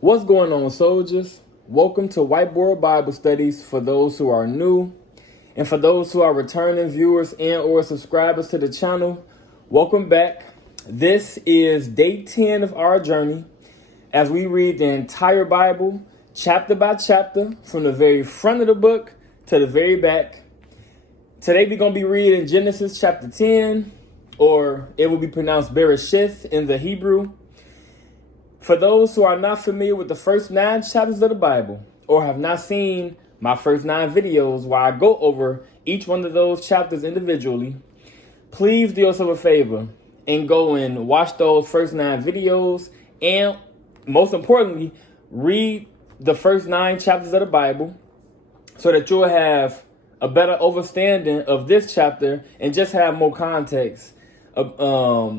What's going on, soldiers? Welcome to Whiteboard Bible Studies for those who are new. And for those who are returning viewers and or subscribers to the channel, welcome back. This is day 10 of our journey as we read the entire Bible, chapter by chapter, from the very front of the book to the very back. Today we're going to be reading Genesis chapter 10, or it will be pronounced Bereshith in the Hebrew. For those who are not familiar with the first 9 chapters of the Bible, or have not seen my first 9 videos where I go over each one of those chapters individually, please do yourself a favor and go and watch those first 9 videos, and most importantly, read the first 9 chapters of the Bible so that you'll have a better understanding of this chapter and just have more context for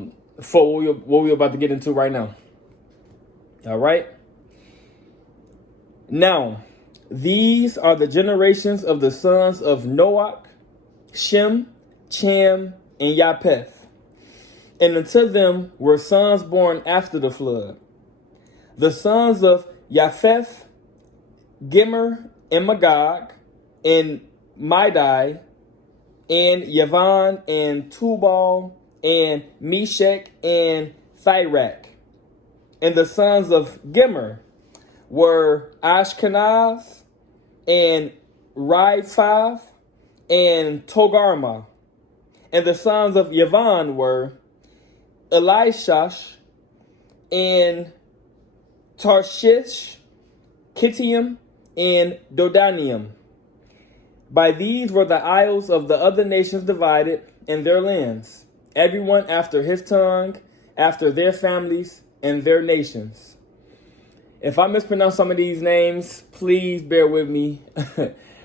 what we're about to get into right now. All right. Now, these are the generations of the sons of Noach, Shem, Cham, and Japheth. And unto them were sons born after the flood. The sons of Japheth, Gomer, and Magog, and Madai, and Yavan, and Tubal, and Meshach, and Thyrak. And the sons of Gomer were Ashkenaz, and Riphath, and Togarmah. And the sons of Yavan were Elishash, and Tarshish, Kittim, and Dodanium. By these were the isles of the other nations divided, and their lands, everyone after his tongue, after their families, and their nations. If I mispronounce some of these names, please bear with me.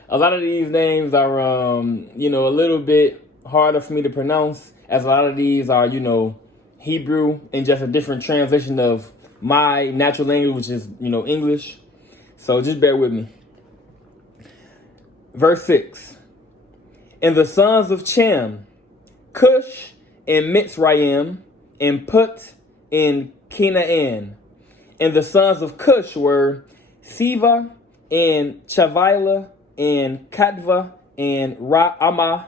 A lot of these names are, a little bit harder for me to pronounce, as a lot of these are, Hebrew and just a different translation of my natural language, which is, English. So just bear with me. Verse 6. And the sons of Cham, Cush, and Mitzrayim, and Put, and Canaan. And the sons of Cush were Siva, and Chavila, and Katva, and Ra'amah,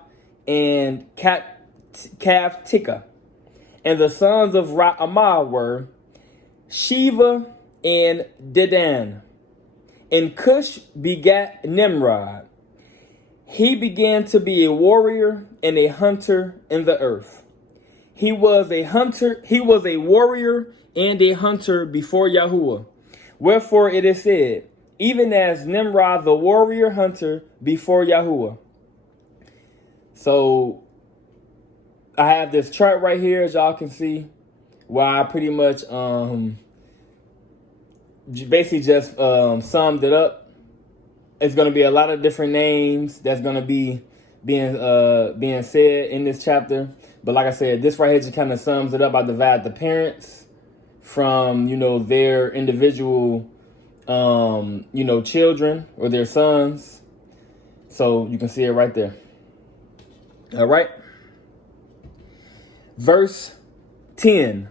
and Kaftika. And the sons of Ra'amah were Sheva, and Dedan. And Cush begat Nimrod. He began to be a warrior and a hunter in the earth. He was a warrior and a hunter before Yahuah. Wherefore it is said, even as Nimrod the warrior hunter before Yahuah. So I have this chart right here, as y'all can see, where I pretty much basically just summed it up. It's going to be a lot of different names that's going to be being said in this chapter. But like I said, this right here just kind of sums it up. I divide the parents from, their individual, children or their sons. So you can see it right there. All right. Verse 10.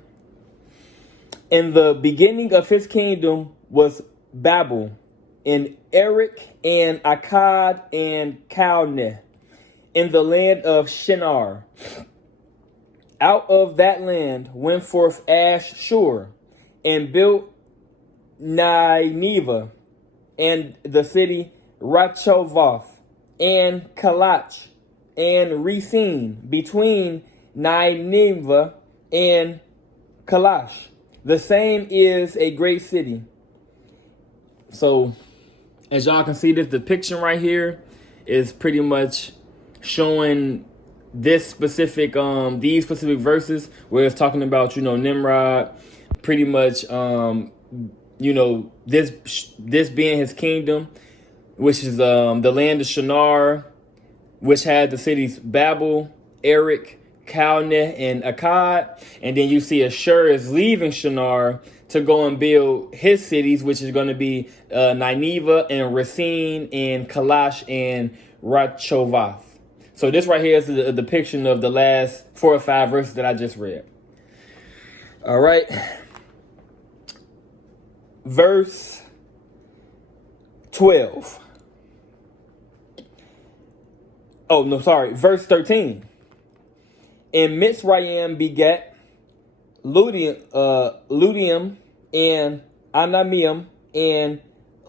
In the beginning of his kingdom was Babel, and Erech, and Akkad, and Calneh, in the land of Shinar. Out of that land went forth Ashur, and built Nineveh, and the city Rachovath, and Kalach, and Resen, between Nineveh and Kalach. The same is a great city. So, as y'all can see, this depiction right here is pretty much showing this specific, these specific verses where it's talking about, Nimrod, pretty much, this being his kingdom, which is the land of Shinar, which had the cities Babel, Erech, Calneh, and Akkad. And then you see Ashur is leaving Shinar to go and build his cities, which is going to be Nineveh and Resen and Kalach and Rachovath. So this right here is a depiction of the last 4 or 5 verses that I just read. All right. verse 12. Oh, no, sorry. Verse 13. And Mitzrayim begat Ludium and Anamium and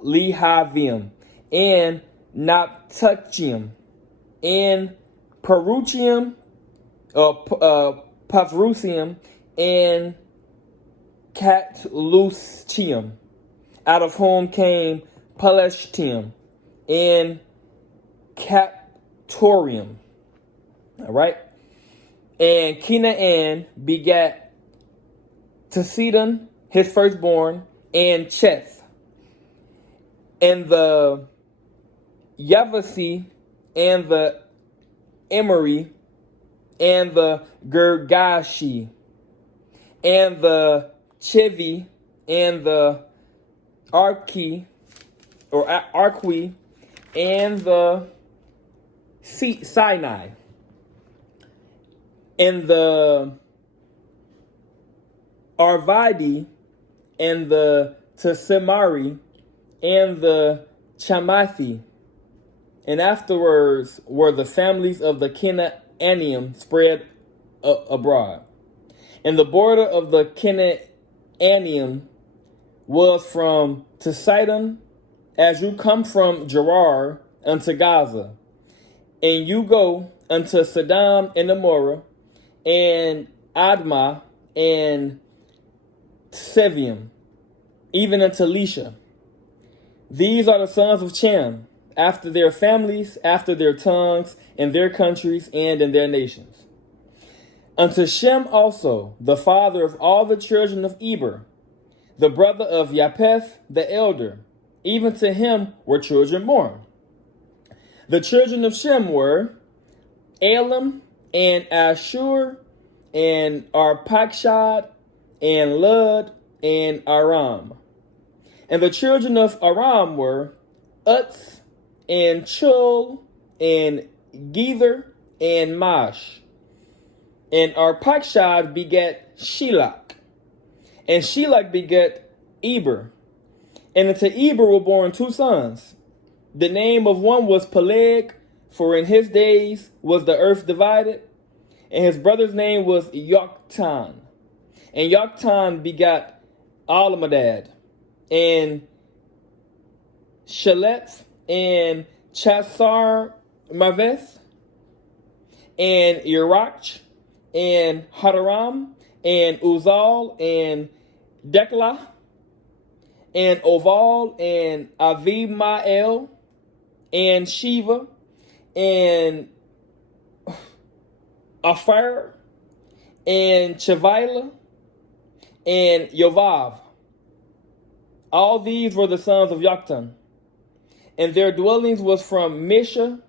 Lehavim and Naptuchim and Peruchium, Pavrusium and Catlusium, out of whom came Palestium and Captorium. All right. And Canaan begat Sidon, his firstborn, and Cheth, and the Yavasi, and the Emery, and the Gergashi, and the Chivi, and the Arqui, and the Sinai, and the Arvadi, and the Tsemari, and the Chamathi. And afterwards were the families of the Canaanim spread abroad. And the border of the Canaanim was from Sidon, as you come from Gerar unto Gaza, and you go unto Sodom and Gomorrah, and Admah, and Sevium, even unto Lisha. These are the sons of Cham, after their families, after their tongues, in their countries, and in their nations. Unto Shem also, the father of all the children of Eber, the brother of Japheth the elder, even to him were children born. The children of Shem were Elam, and Ashur, and Arpachshad, and Lud, and Aram. And the children of Aram were Utz, and Chul, and Gether, and Mash. And Arpachshad begat Shelach, and Shelach begat Eber. And unto Eber were born two sons. The name of one was Peleg, for in his days was the earth divided. And his brother's name was Yoktan. And Yoktan begat Alamadad, and Sheleth, and Chasar Maveth, and Yerach, and Hadaram, and Uzal, and Deklah, and Oval, and Avimael, and Shiva, and Aphar, and Chavilah, and Yovav. All these were the sons of Yoktan. And their dwellings was from Misha,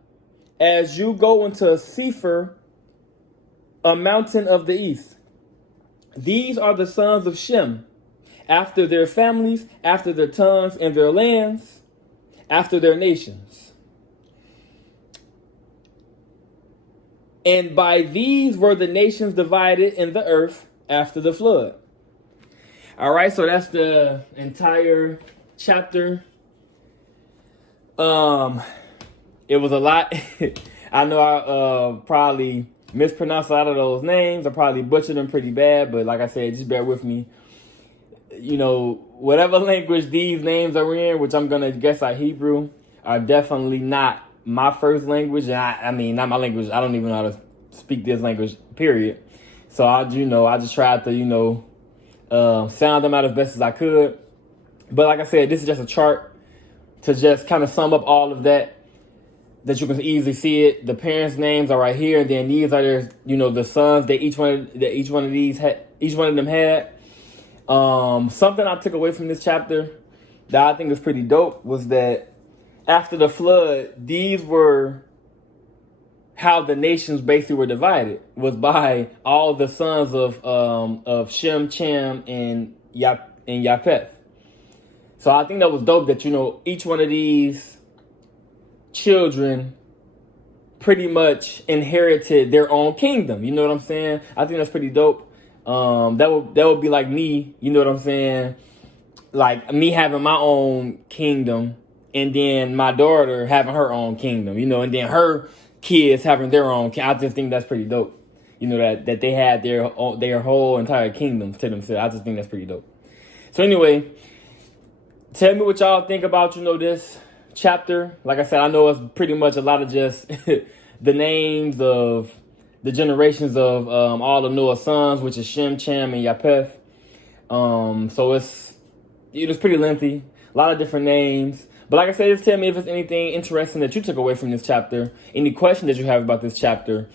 as you go into Sephir, a mountain of the east. These are the sons of Shem, after their families, after their tongues, and their lands, after their nations. And by these were the nations divided in the earth after the flood. All right, so that's the entire chapter. It was a lot. I know I probably mispronounced a lot of those names. I probably butchered them pretty bad, but like I said, just bear with me. You know, whatever language these names are in, which I'm gonna guess are Hebrew, are definitely not my first language. And I mean, not my language. I don't even know how to speak this language, period. So I just tried to, sound them out as best as I could. But like I said, this is just a chart to just kind of sum up all of that you can easily see it. The parents' names are right here, and then these are their, the sons that each one of them had. Something I took away from this chapter that I think is pretty dope was that after the flood, these were how the nations basically were divided, was by all the sons of Shem, Cham, and Japheth. So I think that was dope that, each one of these children pretty much inherited their own kingdom. You know what I'm saying? I think that's pretty dope. That would be like me, you know what I'm saying? like me having my own kingdom, and then my daughter having her own kingdom, and then her kids having their own. I just think that's pretty dope. That they had their whole entire kingdom to themselves. I just think that's pretty dope. So anyway, tell me what y'all think about this chapter. Like I said, I know it's pretty much a lot of just the names of the generations of all of Noah's sons, which is Shem, Cham, and Japheth. So it's pretty lengthy, a lot of different names. But like I said, just tell me if there's anything interesting that you took away from this chapter, any questions that you have about this chapter,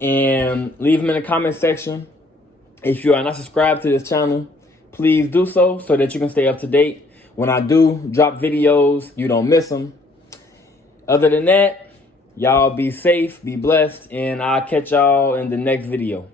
and leave them in the comment section. If you are not subscribed to this channel, please do so that you can stay up to date. When I do drop videos, you don't miss them. Other than that, y'all be safe, be blessed, and I'll catch y'all in the next video.